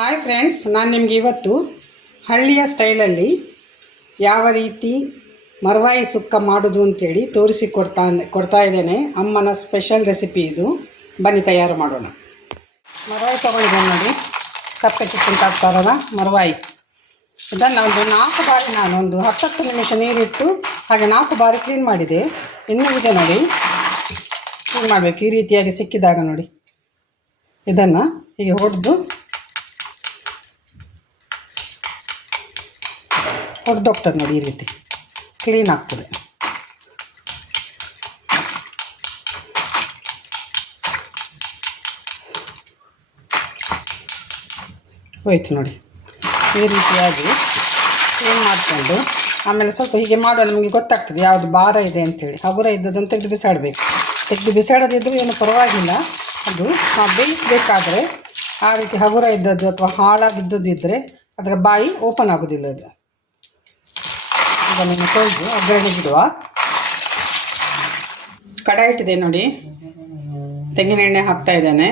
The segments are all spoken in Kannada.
ಹಾಯ್ ಫ್ರೆಂಡ್ಸ್, ನಾನು ನಿಮಗೆ ಇವತ್ತು ಹಳ್ಳಿಯ ಸ್ಟೈಲಲ್ಲಿ ಯಾವ ರೀತಿ ಮರ್ವಾಯಿ ಸುಕ್ಕ ಮಾಡೋದು ಅಂತೇಳಿ ಕೊಡ್ತಾ ಇದ್ದೇನೆ. ಅಮ್ಮನ ಸ್ಪೆಷಲ್ ರೆಸಿಪಿ ಇದು. ಬನ್ನಿ ತಯಾರು ಮಾಡೋಣ. ಮರ್ವಾಯಿ ತೊಗೊಂಡಿದ್ದೇನೆ ನೋಡಿ, ಕಪ್ಪೆ ಚಿಕ್ಕನ್ ಹಾಕ್ತಾರಲ್ಲ ಮರ್ವಾಯಿ. ಇದನ್ನು ಒಂದು 4 ಬಾರಿ ನಾನೊಂದು 10 ನಿಮಿಷ ನೀರಿಟ್ಟು ಹಾಗೆ 4 ಬಾರಿ ಕ್ಲೀನ್ ಮಾಡಿದೆ. ಇನ್ನೂ ಇದೆ ನೋಡಿ, ಕ್ಲೀನ್ ಮಾಡಬೇಕು. ಈ ರೀತಿಯಾಗಿ ಸಿಕ್ಕಿದಾಗ ನೋಡಿ, ಇದನ್ನು ಹೀಗೆ ಹೊಡೆದೋಗ್ತದೆ ನೋಡಿ. ಈ ರೀತಿ ಕ್ಲೀನ್ ಆಗ್ತದೆ. ಹೋಯ್ತು ನೋಡಿ. ಈ ರೀತಿಯಾಗಿ ಕ್ಲೀನ್ ಮಾಡಿಕೊಂಡು ಆಮೇಲೆ ಸ್ವಲ್ಪ ಹೀಗೆ ಮಾಡುವ ನಮಗೆ ಗೊತ್ತಾಗ್ತದೆ ಯಾವುದು ಭಾರ ಇದೆ ಅಂಥೇಳಿ. ಹಗುರ ಇದ್ದದನ್ನು ತೆಗೆದು ಬಿಸಾಡಬೇಕು. ತೆಗೆದು ಬಿಸಾಡದಿದ್ದರೂ ಏನು ಪರವಾಗಿಲ್ಲ. ಅದು ನಾವು ಬೇಯಿಸಬೇಕಾದ್ರೆ ಆ ರೀತಿ ಹಗುರ ಇದ್ದದ್ದು ಅಥವಾ ಹಾಳಾಗಿದ್ದದಿದ್ದರೆ ಅದರ ಬಾಯಿ ಓಪನ್ ಆಗೋದಿಲ್ಲ. ಅದು ಇದನ್ನು ತೊಳೆದು ಒಗ್ಗರಣೆ ಬಿಡುವ. ಕಡಾಯಿ ಇಟ್ಟಿದೆ ನೋಡಿ, ತೆಂಗಿನ ಎಣ್ಣೆ ಹಾಕ್ತಾ ಇದ್ದೇನೆ.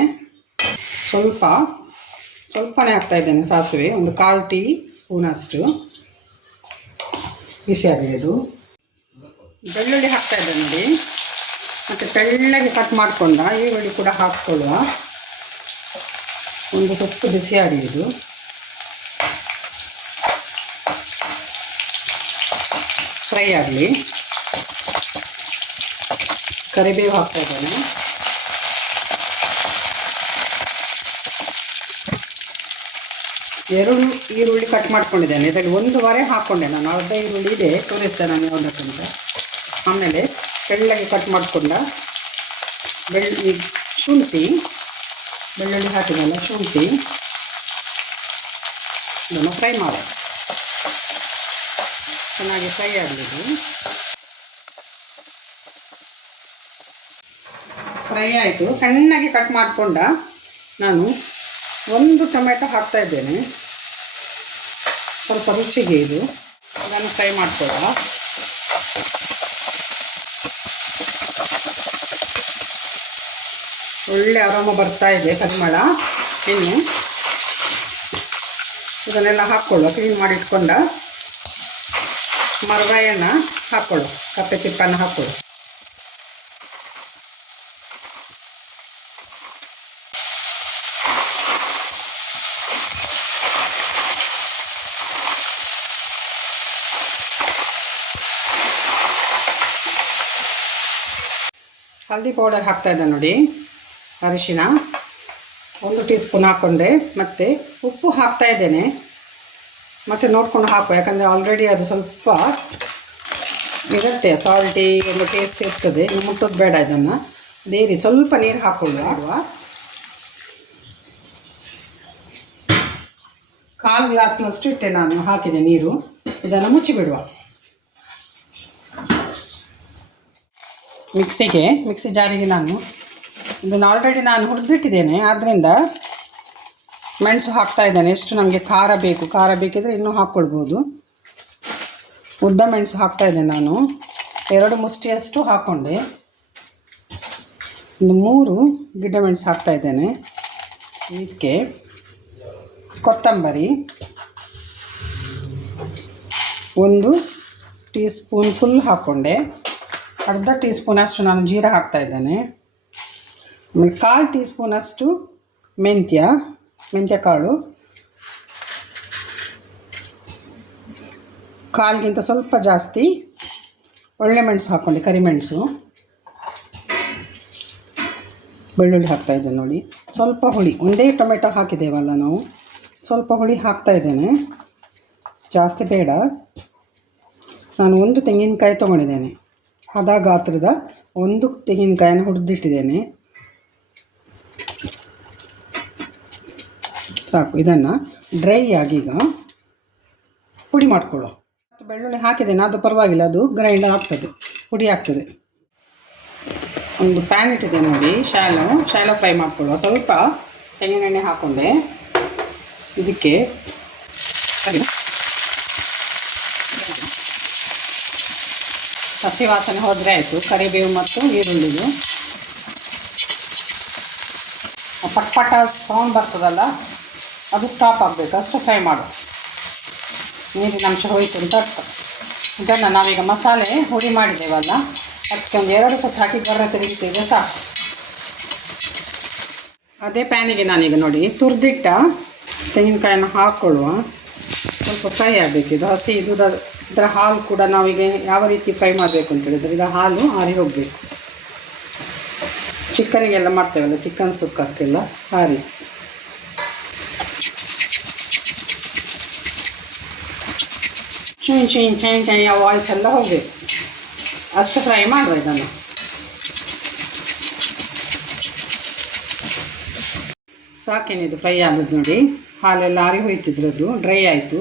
ಸ್ವಲ್ಪನೇ ಹಾಕ್ತಾ ಇದ್ದೇನೆ ಸಾಸಿವೆ, ಒಂದು 1/4 ಟೀ ಸ್ಪೂನ್ ಅಷ್ಟು. ಬಿಸಿ ಆಗಲಿ ಅದು. ಬೆಳ್ಳುಳ್ಳಿ ಹಾಕ್ತಾ ಇದ್ದೇನೆ ನೋಡಿ, ಮತ್ತು ತೆಳ್ಳಗೆ ಕಟ್ ಮಾಡಿಕೊಂಡ ಈರುಳ್ಳಿ ಕೂಡ ಹಾಕ್ಕೊಳ್ಳುವ. ಒಂದು ಸ್ವಲ್ಪ ಬಿಸಿ ಆಗಲಿ ಇದು. ಫ್ರೈ ಆಗಲಿ. ಕರಿಬೇವು ಹಾಕ್ತಾ ಇದ್ದೇನೆ. ಎರಡು ಈರುಳ್ಳಿ ಕಟ್ ಮಾಡ್ಕೊಂಡಿದ್ದೇನೆ. ಇದರಲ್ಲಿ 1 ವಾರ ಹಾಕ್ಕೊಂಡೆ ನಾನು. ಅರ್ಧ ಈರುಳ್ಳಿ ಇದೆ, ತೋರಿಸ್ತೇನೆ ನಾನು ಯಾವುದಕ್ಕಂತ. ಆಮೇಲೆ ತೆಳ್ಳಗೆ ಕಟ್ ಮಾಡಿಕೊಂಡ ಶುಂಠಿ, ಬೆಳ್ಳುಳ್ಳಿ ಹಾಕಿದಲ್ಲ ಶುಂಠಿ, ಇದನ್ನು ಫ್ರೈ ಮಾಡಿ ಚೆನ್ನಾಗಿ ಫ್ರೈ ಆಗಲಿದ್ದು. ಫ್ರೈ ಆಯಿತು. ಸಣ್ಣಗೆ ಕಟ್ ಮಾಡಿಕೊಂಡ ನಾನು 1 ಟೊಮೆಟೊ ಹಾಕ್ತಾ ಇದ್ದೇನೆ, ಸ್ವಲ್ಪ ರುಚಿಗೆ ಇದು. ಅದನ್ನು ಫ್ರೈ ಮಾಡ್ಕೊಳ್ಳ. ಒಳ್ಳೆ ಆರಾಮ ಬರ್ತಾ ಇದೆ, ಪರಿಮಳ. ಇನ್ನು ಇದನ್ನೆಲ್ಲ ಹಾಕ್ಕೊಳ್ಳೋ. ಕ್ಲೀನ್ ಮಾಡಿ ಇಟ್ಕೊಂಡ ಮರ್ವಾಯನ್ನು ಹಾಕ್ಕೊಳ್ಳು, ಕಪ್ಪೆ ಚಿಪ್ಪನ್ನು ಹಾಕ್ಕೊಳ್ಳು. ಹಲ್ದಿ ಪೌಡರ್ ಹಾಕ್ತಾ ಇದ್ದೆ ನೋಡಿ, ಅರಿಶಿನ 1 ಟೀ ಸ್ಪೂನ್ ಹಾಕ್ಕೊಂಡೆ. ಮತ್ತು ಉಪ್ಪು ಹಾಕ್ತಾ ಇದ್ದೇನೆ. ಮತ್ತು ನೋಡ್ಕೊಂಡು ಹಾಕುವ, ಯಾಕಂದರೆ ಆಲ್ರೆಡಿ ಅದು ಸ್ವಲ್ಪ ಇರುತ್ತೆ, ಸಾಲ್ಟಿ ಒಂದು ಟೇಸ್ಟ್ ಇರ್ತದೆ. ನೀವು ಮುಟ್ಟೋದು ಬೇಡ. ಇದನ್ನು ಬೇರೆ ಸ್ವಲ್ಪ ನೀರು ಹಾಕ್ಕೊಳ್ಳುವ. 1/4 ಗ್ಲಾಸ್ನಷ್ಟು ಇಟ್ಟೆ ನಾನು, ಹಾಕಿದೆ ನೀರು. ಇದನ್ನು ಮುಚ್ಚಿಬಿಡುವ. ಮಿಕ್ಸಿ ಜಾರಿಗೆ ಇದನ್ನು ಆಲ್ರೆಡಿ ನಾನು ಹುರಿದಿಟ್ಟಿದ್ದೇನೆ. ಆದ್ದರಿಂದ ಮೆಣಸು ಹಾಕ್ತಾ ಇದ್ದೇನೆ. ಎಷ್ಟು ನಮಗೆ ಖಾರ ಬೇಕಿದ್ರೆ ಇನ್ನೂ ಹಾಕ್ಕೊಳ್ಬೋದು. ಉದ್ದ ಮೆಣಸು ಹಾಕ್ತಾ ಇದ್ದೇನೆ ನಾನು. 2 ಮುಷ್ಟಿಯಷ್ಟು ಹಾಕ್ಕೊಂಡೆ. ಒಂದು 3 ಗಿಡ್ಡ ಮೆಣಸು ಹಾಕ್ತಾ ಇದ್ದೇನೆ. ಇದಕ್ಕೆ ಕೊತ್ತಂಬರಿ 1 ಟೀ ಸ್ಪೂನ್ ಫುಲ್ ಹಾಕ್ಕೊಂಡೆ. ಅರ್ಧ ಟೀ ಸ್ಪೂನಷ್ಟು ನಾನು ಜೀರಾ ಹಾಕ್ತಾ ಇದ್ದೇನೆ. ಆಮೇಲೆ 1/4 ಟೀ ಸ್ಪೂನಷ್ಟು ಮೆಂತ್ಯ ಕಾಳು, 1/4ಗಿಂತ ಸ್ವಲ್ಪ ಜಾಸ್ತಿ ಒಳ್ಳೆ ಮೆಣಸು ಹಾಕ್ಕೊಂಡೆ, ಕರಿಮೆಣಸು. ಬೆಳ್ಳುಳ್ಳಿ ಹಾಕ್ತಾ ಇದ್ದೇನೆ ನೋಡಿ. ಸ್ವಲ್ಪ ಹುಳಿ, ಒಂದೇ ಟೊಮೆಟೊ ಹಾಕಿದ್ದೇವಲ್ಲ ನಾವು, ಸ್ವಲ್ಪ ಹುಳಿ ಹಾಕ್ತಾ ಇದ್ದೇನೆ, ಜಾಸ್ತಿ ಬೇಡ. ನಾನು 1 ತೆಂಗಿನಕಾಯಿ ತೊಗೊಂಡಿದ್ದೇನೆ. ಹದ ಗಾತ್ರದ 1 ತೆಂಗಿನಕಾಯನ್ನು ಹುರಿದಿಟ್ಟಿದ್ದೇನೆ. ಸಾಕು. ಇದನ್ನು ಡ್ರೈ ಆಗೀಗ ಪುಡಿ ಮಾಡಿಕೊಳ್ಳೋ. ಬೆಳ್ಳುಳ್ಳಿ ಹಾಕಿದ್ದೇನೆ, ಅದು ಪರವಾಗಿಲ್ಲ, ಅದು ಗ್ರೈಂಡ್ ಆಗ್ತದೆ, ಪುಡಿ ಆಗ್ತದೆ. ಒಂದು ಪ್ಯಾನ್ ಇಟ್ಟಿದೆ ನೋಡಿ, ಶಾಲೋ ಫ್ರೈ ಮಾಡ್ಕೊಳ್ಳುವ. ಸ್ವಲ್ಪ ತೆಂಗಿನ ಎಣ್ಣೆ ಹಾಕ್ಕೊಂಡೆ. ಇದಕ್ಕೆ ಹಸಿ ವಾಸನೆ ಹೋದರೆ ಆಯಿತು. ಕರಿಬೇವು ಮತ್ತು ಈರುಳ್ಳಿದು ಪಟ್ಪಟ ಸೌಂಡ್ ಬರ್ತದಲ್ಲ, ಅದು ಸ್ಟಾಪ್ ಆಗಬೇಕು, ಅಷ್ಟು ಫ್ರೈ ಮಾಡು. ನೀರಿನ ಅಂಶ ಹೋಯ್ತು ಅಂತ ಅರ್ಥ. ಇದನ್ನು ನಾವೀಗ ಮಸಾಲೆ ಹುಡಿ ಮಾಡಿದ್ದೇವಲ್ಲ, ಅದಕ್ಕೆ ಒಂದು 2 ಸುತ್ತು ಹಾಕಿ ಗರ್ರ ತಿರುಗಿಸಿದ್ರೆ ಸಾಕು. ಅದೇ ಪ್ಯಾನಿಗೆ ನಾನೀಗ ನೋಡಿ ತುರಿದಿಟ್ಟ ತೆಂಗಿನಕಾಯನ್ನು ಹಾಕ್ಕೊಳ್ಳುವ. ಸ್ವಲ್ಪ ಫ್ರೈ ಆಗಬೇಕಿದು, ಹಸಿ ಇದು. ಇದರ ಹಾಲು ಕೂಡ ನಾವೀಗ ಯಾವ ರೀತಿ ಫ್ರೈ ಮಾಡಬೇಕು ಅಂತ ಹೇಳಿದರೆ, ಈಗ ಹಾಲು ಆರಿ ಹೋಗಬೇಕು. ಚಿಕನಿಗೆಲ್ಲ ಮಾಡ್ತೇವಲ್ಲ, ಚಿಕನ್ ಸುಕ್ಕಕ್ಕೆಲ್ಲ ಹಾರಿ ಚೈ ಆ ವಾಯ್ಸ್ ಎಲ್ಲ ಹೋಗಬೇಕು, ಅಷ್ಟು ಫ್ರೈ ಮಾಡುವ ಇದನ್ನು. ಸಾಕೇನಿದು ಫ್ರೈ ಆದದ್ದು ನೋಡಿ, ಹಾಲೆಲ್ಲ ಆರಿ ಹೋಯ್ತಿದ್ರದ್ದು, ಡ್ರೈ ಆಯಿತು.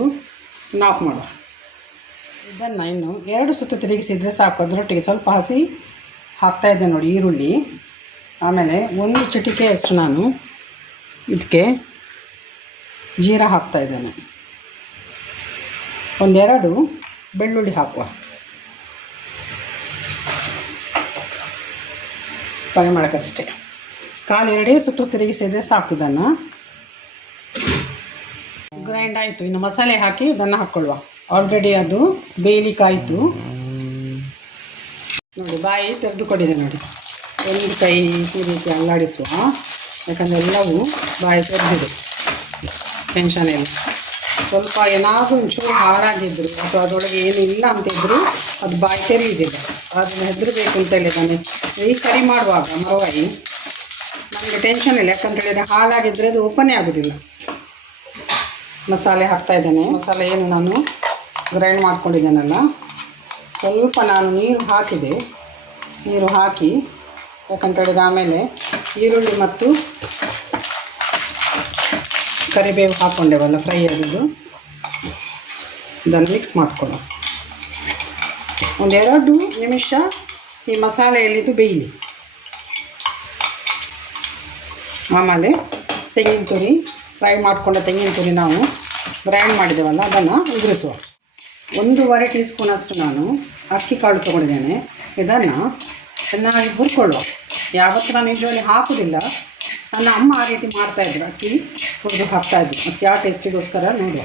ಆಫ್ ಮಾಡುವ. ಇದನ್ನು ಇನ್ನು 2 ಸುತ್ತು ತಿರುಗಿಸಿದರೆ ಸಾಕು. ಅದರೊಟ್ಟಿಗೆ ಸ್ವಲ್ಪ ಹಸಿ ಹಾಕ್ತಾಯಿದ್ದೆ ನೋಡಿ, ಈರುಳ್ಳಿ. ಆಮೇಲೆ 1 ಚಿಟಿಕೆಯಷ್ಟು ನಾನು ಇದಕ್ಕೆ ಜೀರಾ ಹಾಕ್ತಾಯಿದ್ದೇನೆ. 1-2 ಬೆಳ್ಳುಳ್ಳಿ ಹಾಕುವ, ಪರಿಮಳಕ್ಕಷ್ಟೇ. 1/4 ಸುತ್ತು ತಿರುಗಿಸಿದರೆ ಸಾಕು. ಇದನ್ನು ಗ್ರೈಂಡ್ ಆಯಿತು. ಇನ್ನು ಮಸಾಲೆ ಹಾಕಿ ಇದನ್ನು ಹಾಕ್ಕೊಳ್ಳುವ. ಆಲ್ರೆಡಿ ಅದು ಬೇಯಲಿಕ್ಕಾಯಿತು ನೋಡಿ. ಬಾಯಿ ತೆರೆದುಕೊಂಡಿದೆ ನೋಡಿ, ಒಂದು ಕೈ ಈ ರೀತಿ ಅಲ್ಲಾಡಿಸುವ, ಯಾಕಂದರೆ ಎಲ್ಲವೂ ಬಾಯಿ ತೆರೆದಿದೆ. ಟೆನ್ಷನ್ ಇಲ್ಲ. ಸ್ವಲ್ಪ ಏನಾದರೂ ಒಂಚೂರು ಹಾಳಾಗಿದ್ದರು ಅಥವಾ ಅದರೊಳಗೆ ಏನು ಇಲ್ಲ ಅಂತಿದ್ರು ಅದು ಬಾಯಿ ತೆರೆಯುವುದಿಲ್ಲ. ಅದನ್ನು ಹೆದರಬೇಕು ಅಂತೇಳಿ ನಾನು ಈ ಕರಿ ಮಾಡುವಾಗ ಮರವಾಯಿ ನನಗೆ ಟೆನ್ಷನ್ ಇಲ್ಲ, ಯಾಕಂತೇಳಿದರೆ ಹಾಳಾಗಿದ್ದರೆ ಅದು ಓಪನೇ ಆಗೋದಿಲ್ಲ. ಮಸಾಲೆ ಹಾಕ್ತಾಯಿದ್ದೇನೆ. ಮಸಾಲೆ ಏನು ನಾನು ಗ್ರೈಂಡ್ ಮಾಡ್ಕೊಂಡಿದ್ದೇನಲ್ಲ, ಸ್ವಲ್ಪ ನಾನು ನೀರು ಹಾಕಿದೆ. ನೀರು ಹಾಕಿ, ಯಾಕಂತೇಳಿದರೆ ಆಮೇಲೆ ಈರುಳ್ಳಿ ಮತ್ತು ಕರಿಬೇವು ಹಾಕ್ಕೊಂಡೇವಲ್ಲ ಫ್ರೈ ಆಗೋದು, ಇದನ್ನು ಮಿಕ್ಸ್ ಮಾಡ್ಕೊಳ್ಳೋ. 1-2 ನಿಮಿಷ ಈ ಮಸಾಲೆಯಲ್ಲಿದ್ದು ಬೇಯಲಿ. ಆಮೇಲೆ ತೆಂಗಿನ ತುರಿ, ಫ್ರೈ ಮಾಡಿಕೊಂಡ ತೆಂಗಿನ ತುರಿ ನಾವು ಗ್ರೈಂಡ್ ಮಾಡಿದ್ದೇವಲ್ಲ ಅದನ್ನು ಉದುರಿಸುವ. 1.5 ಟೀ ಸ್ಪೂನಷ್ಟು ನಾನು ಅಕ್ಕಿ ಕಾಳು ತೊಗೊಂಡಿದ್ದೇನೆ. ಇದನ್ನು ಚೆನ್ನಾಗಿ ಹುರ್ಕೊಳ್ಳುವ. ಯಾವತ್ತೂ ನಾನು ಇದರಲ್ಲಿ ಹಾಕೋದಿಲ್ಲ, ನನ್ನ ಅಮ್ಮ ಆ ರೀತಿ ಮಾಡ್ತಾಯಿದ್ರು, ಅಕ್ಕಿ ಹುರಿದು ಹಾಕ್ತಾಯಿದ್ರು. ಮತ್ತು ಯಾವ ಟೇಸ್ಟಿಗೋಸ್ಕರ ನೋಡುವ,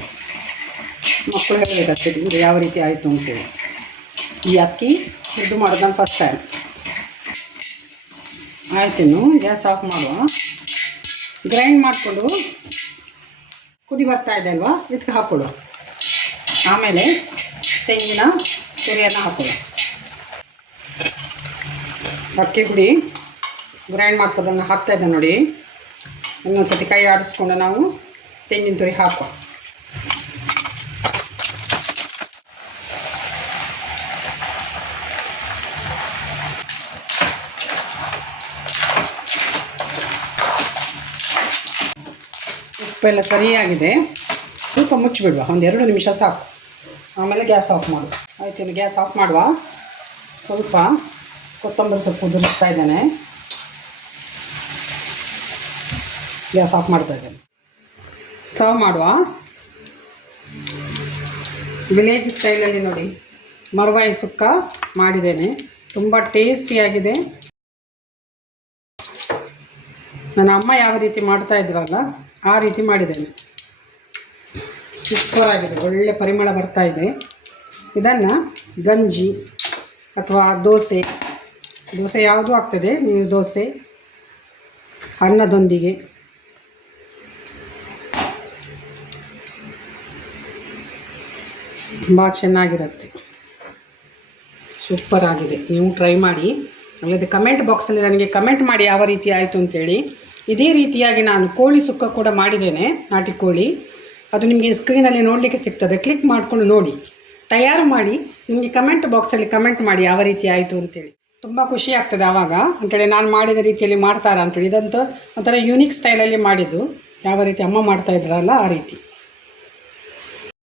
ಮಕ್ಕಳು ಹೇಳಬೇಕಷ್ಟೇ ಇದು ಯಾವ ರೀತಿ ಆಯಿತು ಅಂತೇಳಿ. ಈ ಅಕ್ಕಿ ಹುರಿದು ಮಾಡೋದು ನಾನು ಫಸ್ಟ್ ಟೈಮ್. ಆಯ್ತಿನ್ನು ಗ್ಯಾಸ್ ಆಫ್ ಮಾಡುವ. ಗ್ರೈಂಡ್ ಮಾಡಿಕೊಂಡು ಕುದಿ ಬರ್ತಾ ಇದೆ ಅಲ್ವಾ, ಇದಕ್ಕೆ ಹಾಕ್ಕೊಳ್ಳುವ. ಆಮೇಲೆ ತೆಂಗಿನ ತುರಿಯನ್ನು ಹಾಕ್ಕೊಳ್ಳುವ. ಅಕ್ಕಿ ಹುಡಿ ಗ್ರೈಂಡ್ ಮಾಡ್ಕೋದನ್ನು ಹಾಕ್ತಾಯಿದ್ದೆ ನೋಡಿ. ಇನ್ನೊಂದು ಸತಿ ಕೈ ಆಡಿಸ್ಕೊಂಡು ನಾವು ತೆಂಗಿನ ತುರಿ ಹಾಕುವ. ಉಪ್ಪೆಲ್ಲ ಸರಿಯಾಗಿದೆ. ಸ್ವಲ್ಪ ಮುಚ್ಚಿಬಿಡುವ, 1-2 ನಿಮಿಷ ಸಾಕು. ಆಮೇಲೆ ಗ್ಯಾಸ್ ಆಫ್ ಮಾಡುವ. ಆಯ್ತು, ಇನ್ನು ಗ್ಯಾಸ್ ಆಫ್ ಮಾಡುವ. ಸ್ವಲ್ಪ ಕೊತ್ತಂಬರಿ ಸೊಪ್ಪು ಉದುರಿಸ್ತಾ ಇದ್ದೇನೆ. ಗ್ಯಾಸ್ ಆಫ್ ಮಾಡ್ತಾ ಇದ್ದೇನೆ. ಸರ್ವ್ ಮಾಡುವ. ವಿಲೇಜ್ ಸ್ಟೈಲಲ್ಲಿ ನೋಡಿ ಮರವಾಯಿ ಸುಕ್ಕ ಮಾಡಿದ್ದೇನೆ. ತುಂಬ ಟೇಸ್ಟಿಯಾಗಿದೆ. ನನ್ನ ಅಮ್ಮ ಯಾವ ರೀತಿ ಮಾಡ್ತಾ ಇದ್ರಲ್ಲ ಆ ರೀತಿ ಮಾಡಿದ್ದೇನೆ. ಸೂಪರಾಗಿದೆ, ಒಳ್ಳೆ ಪರಿಮಳ ಬರ್ತಾ ಇದೆ. ಇದನ್ನು ಗಂಜಿ ಅಥವಾ ದೋಸೆ ಯಾವುದೂ ಆಗ್ತದೆ, ನೀರು ದೋಸೆ ಅನ್ನದೊಂದಿಗೆ ತುಂಬ ಚೆನ್ನಾಗಿರುತ್ತೆ. ಸೂಪರ್ ಆಗಿದೆ. ನೀವು ಟ್ರೈ ಮಾಡಿ. ಅಲ್ಲದೆ ಕಮೆಂಟ್ ಬಾಕ್ಸಲ್ಲಿ ನನಗೆ ಕಮೆಂಟ್ ಮಾಡಿ ಯಾವ ರೀತಿ ಆಯಿತು ಅಂತೇಳಿ. ಇದೇ ರೀತಿಯಾಗಿ ನಾನು ಕೋಳಿ ಸುಕ್ಕ ಕೂಡ ಮಾಡಿದ್ದೇನೆ, ನಾಟಿ ಕೋಳಿ. ಅದು ನಿಮಗೆ ಸ್ಕ್ರೀನಲ್ಲಿ ನೋಡಲಿಕ್ಕೆ ಸಿಗ್ತದೆ, ಕ್ಲಿಕ್ ಮಾಡಿಕೊಂಡು ನೋಡಿ. ತಯಾರು ಮಾಡಿ ನಿಮಗೆ ಕಮೆಂಟ್ ಬಾಕ್ಸಲ್ಲಿ ಕಮೆಂಟ್ ಮಾಡಿ ಯಾವ ರೀತಿ ಆಯಿತು ಅಂತೇಳಿ. ತುಂಬ ಖುಷಿ ಆಗ್ತದೆ ಆವಾಗ, ಅಂಥೇಳಿ ನಾನು ಮಾಡಿದ ರೀತಿಯಲ್ಲಿ ಮಾಡ್ತಾರಾ ಅಂಥೇಳಿ. ಇದಂತೂ ಒಂಥರ ಯೂನಿಕ್ ಸ್ಟೈಲಲ್ಲಿ ಮಾಡಿದ್ದು, ಯಾವ ರೀತಿ ಅಮ್ಮ ಮಾಡ್ತಾಯಿದ್ರಲ್ಲ ಆ ರೀತಿ.